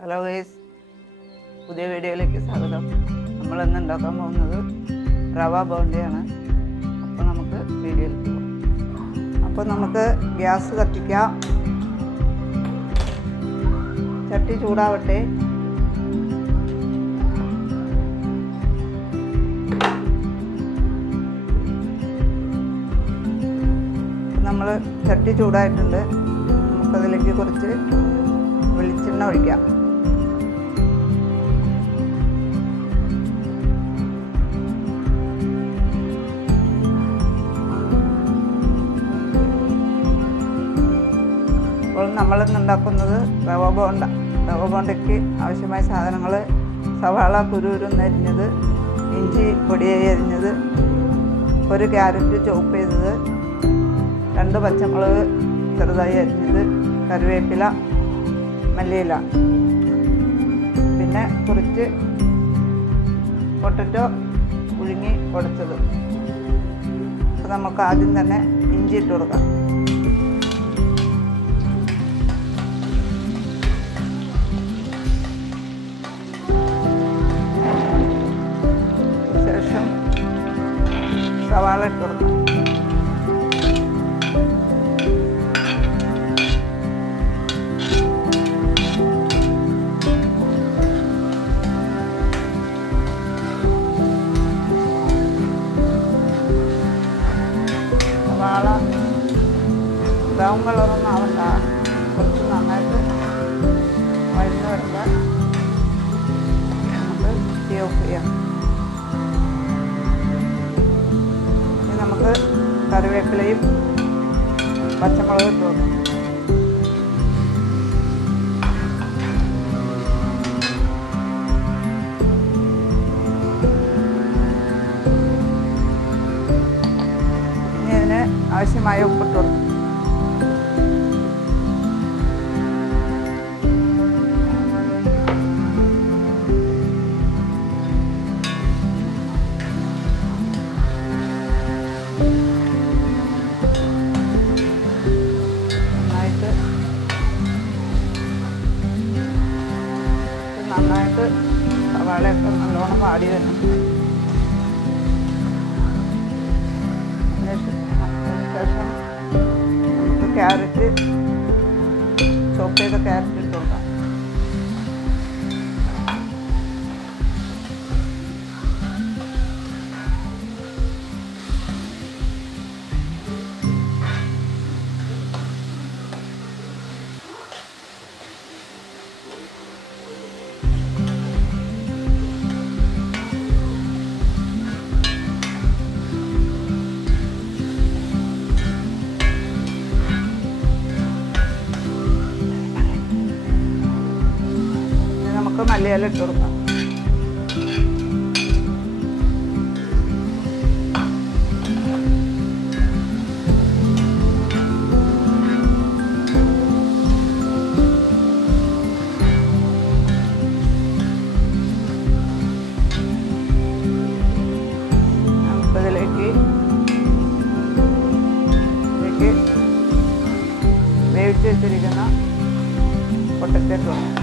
Hello guys, പുതിയ വീഡിയോയിലേക്ക് സ്വാഗതം. നമ്മളിന്ന് ഉണ്ടാക്കാൻ പോകുന്നത് റവ ബോണ്ടയാണ്. അപ്പോൾ നമുക്ക് വീഡിയോയിലേക്ക് പോകാം. അപ്പോൾ നമുക്ക് ഗ്യാസ് കത്തിക്കാം. ചട്ടി ചൂടാവട്ടെ. നമ്മൾ ചട്ടി ചൂടായിട്ടുണ്ട്. നമുക്കതിലേക്ക് കുറച്ച് വെളിച്ചെണ്ണ ഒഴിക്കാം. അപ്പോൾ നമ്മളിന്ന് ഉണ്ടാക്കുന്നത് റവ ബോണ്ട. റവ ബോണ്ടയ്ക്ക് ആവശ്യമായ സാധനങ്ങൾ: സവാള കുരുരുന്ന് അരിഞ്ഞത്, ഇഞ്ചി പൊടിയായി അരിഞ്ഞത്, ഒരു ക്യാരറ്റ് ചോപ്പ് ചെയ്തത്, 2 പച്ചമുളക് ചെറുതായി അരിഞ്ഞത്, കറിവേപ്പില, മല്ലിയില, പിന്നെ കുറച്ച് പൊട്ടറ്റോ പുഴുങ്ങി ഉടച്ചത്. അപ്പോൾ നമുക്ക് ആദ്യം തന്നെ ഇഞ്ചി ഇട്ട് കൊടുക്കാം. ശേഷം സവാള ഇട്ട് കൊടുക്കാം. സവാള ബ്രൗൺ കളറൊന്നും ആവണ്ട, കുറച്ച് നന്നായിട്ട് വഴന്ന് വരുമ്പോൾ നമുക്ക് തീ ഓഫ് ചെയ്യാം. ഇനി നമുക്ക് കറിവേപ്പിലയും പച്ചമുളകും ഇട്ട് കൊടുക്കാം. ആവശ്യമായ ഉപ്പിട്ട് കൊടുക്കും. നന്നായിട്ട് സവാളയൊക്കെ നല്ലോണം വാടി വരണം. ശേഷം നമുക്ക് ക്യാരറ്റ് ചോപ്പ് ചെയ്ത ക്യാരറ്റ് ഇട്ട് കൊടുക്കാം. മല്ലിയില ഇട്ട് കൊടുക്കാം. നമുക്കതിലേക്ക് വേവിച്ച് വെച്ചിരിക്കുന്ന പൊട്ടറ്റോ ഇട്ട് കൊടുക്കാം.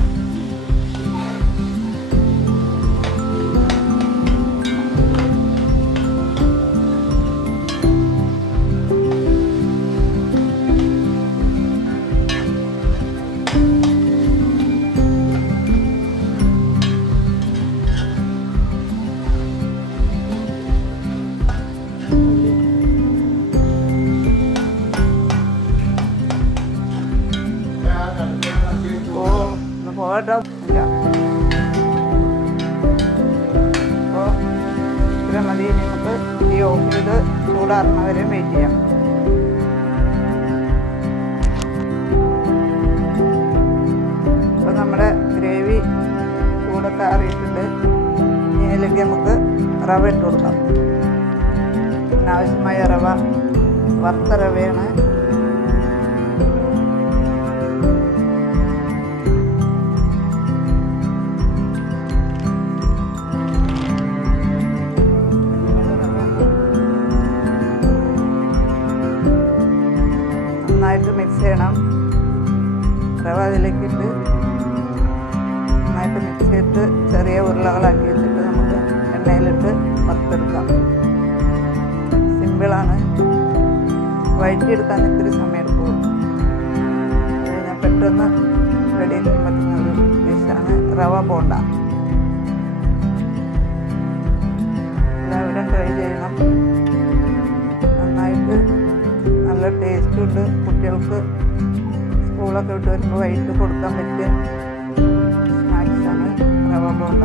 പോകട്ടോ ഇല്ല. അപ്പോൾ ഇത്ര മതി. നമുക്ക് ഈ ഓഫ് ചെയ്ത് ചൂടാറുന്നവരെ വെയിറ്റ് ചെയ്യാം. അപ്പോൾ നമ്മുടെ ഗ്രേവി ചൂടൊക്കെ ആറിയിട്ടുണ്ട്. ഇനി അതിലേക്ക് നമുക്ക് റവ ഇട്ട് കൊടുക്കാം. ആവശ്യമായ റവ വറുത്ത റവയാണ്. നന്നായിട്ട് മിക്സ് ചെയ്യണം. റവ അതിലേക്കിട്ട് റവ ബോണ്ട. എല്ലാവരും ട്രൈ ചെയ്യണം. നന്നായിട്ട് നല്ല ടേസ്റ്റും ഉണ്ട്. കുട്ടികൾക്ക് സ്കൂളൊക്കെ വിട്ട് വരുമ്പോൾ വൈകിട്ട് കൊടുക്കാൻ പറ്റിയ സ്നാക്സാണ് റവ ബോണ്ട.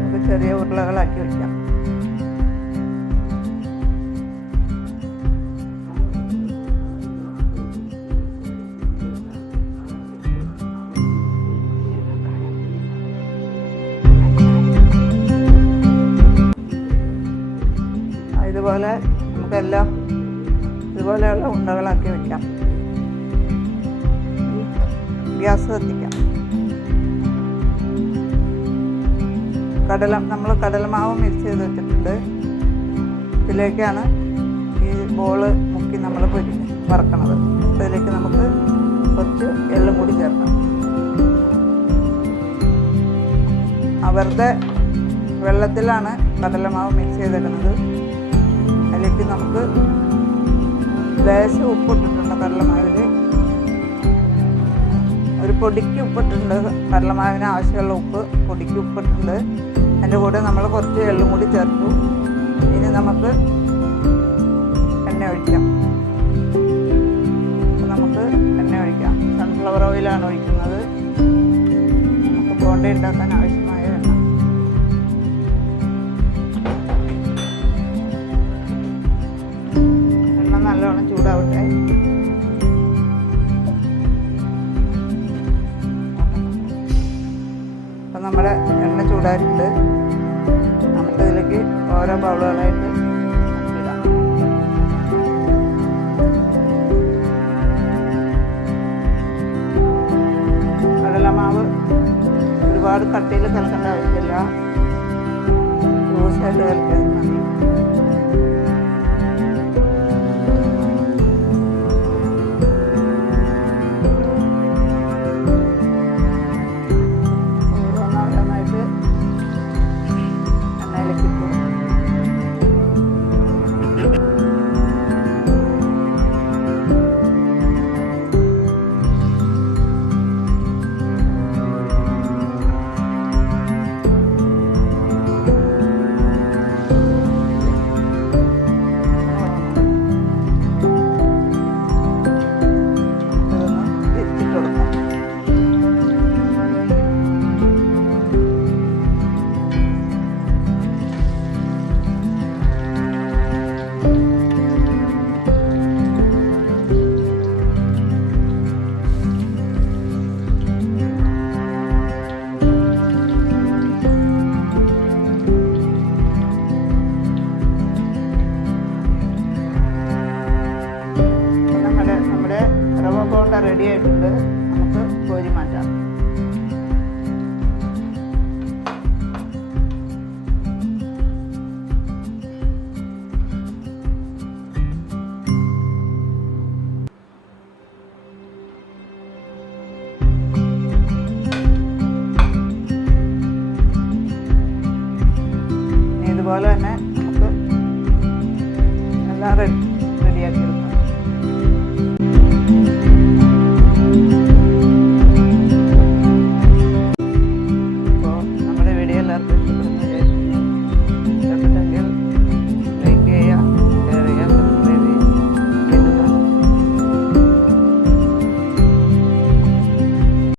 നമുക്ക് ചെറിയ ഉരുളകളാക്കി വയ്ക്കാം. ഇതുപോലെ നമുക്കെല്ലാം ഇതുപോലെയുള്ള ഉണ്ടകളാക്കി വയ്ക്കാം. ഗ്യാസ് കത്തിക്കാം. നമ്മൾ കടലമാവ് മിക്സ് ചെയ്ത് വെച്ചിട്ടുണ്ട്. ഇതിലേക്കാണ് ഈ ബോള് മുക്കി നമ്മൾ വറക്കണത്. ഇതിലേക്ക് നമുക്ക് കുറച്ച് എള്ളും കൂടി ചേർക്കാം. വെറുതെ വെള്ളത്തിലാണ് കടലമാവ് മിക്സ് ചെയ്തിടുന്നത്. അതിലേക്ക് നമുക്ക് ലേശം ഉപ്പിട്ടിട്ടുണ്ട്. കടലമാവിൽ ഒരു പൊടിക്ക് ഉപ്പിട്ടിട്ടുണ്ട്. കടലമാവിന് ആവശ്യമുള്ള ഉപ്പ് പൊടിക്ക് ഉപ്പിട്ടിട്ടുണ്ട്. അതിൻ്റെ കൂടെ നമ്മൾ കുറച്ച് എള്ളും കൂടി ചേർത്തു. ഇനി നമുക്ക് എണ്ണ ഒഴിക്കാം. നമുക്ക് എണ്ണ ഒഴിക്കാം. സൺഫ്ലവർ ഓയിലാണ് ഒഴിക്കുന്നത്. നമുക്ക് ബോണ്ട ഉണ്ടാക്കാൻ ആവശ്യമായ എണ്ണ. എണ്ണ നല്ലോണം ചൂടാവട്ടെ. അപ്പം നമ്മുടെ എണ്ണ ചൂടായിട്ടുണ്ട്. നമുക്കിതിലേക്ക് ഓരോ ബൗളുകളായിട്ട് ഇടാം. കടലമാവ് ഒരുപാട് കട്ടിയിൽ കലക്കേണ്ട ആവശ്യമില്ല. ലൂസായിട്ട് കലക്കാൻ മതി. റെഡി ആയിട്ടുണ്ട്. നമുക്ക് കോരി മാറ്റാം. ഇതുപോലെ തന്നെ നമുക്ക് എല്ലാം റെഡിയാക്കി എടുക്കാം. അപ്പോൾ നമ്മുടെ വീഡിയോ എല്ലാവർക്കും